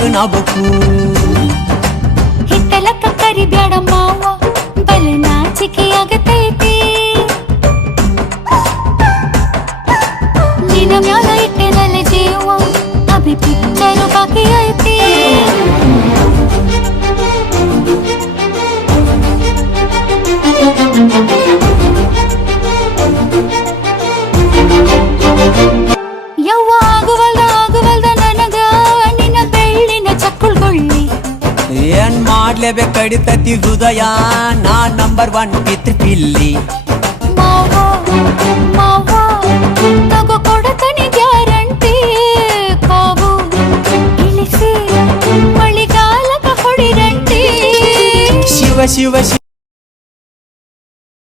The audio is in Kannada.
ಮಗನಾಗಬೇಕು. ಹಿತ್ತಲಕ್ಕ ಕರಿ ಬ್ಯಾಡ ಮಾವ ಬಲೆ ನಾಚಿಕೆ ಆಗತೈತಿ. ನಿನ ಮ್ಯಾಲ ಇಟ್ಟೆನಲ್ಲ ಜೀವ ಅಭಿ ಪಿಕ್ಚರು ಬಾಕಿ ಐತಿ. ಯವ್ವ ಆಗುವಲ್ದ ನನಗ ನಿನ್ನ ಬೆಳ್ಳಿನ ಚಕ್ಕುಳ್ಗೊಳ್ಳಿ. ಏನ್ ಮಾಡ್ಲೇಬೇಕು ಕಡಿತತಿ ಹೃದಯ ನಾ ನಂಬರ್ 1 ಪಿತೃ ಪಿಲ್ಲಿ. ಮಾವ ಮಾವ ತಗೋ ಕೊಡತನಿ ಗ್ಯಾರಂಟಿ. ಕಾವು ಇಳಿಸಿ ಮಳಿಗಾಲಕ ಹೊಡಿರಂಟಿ. ಶಿವ ಶಿವ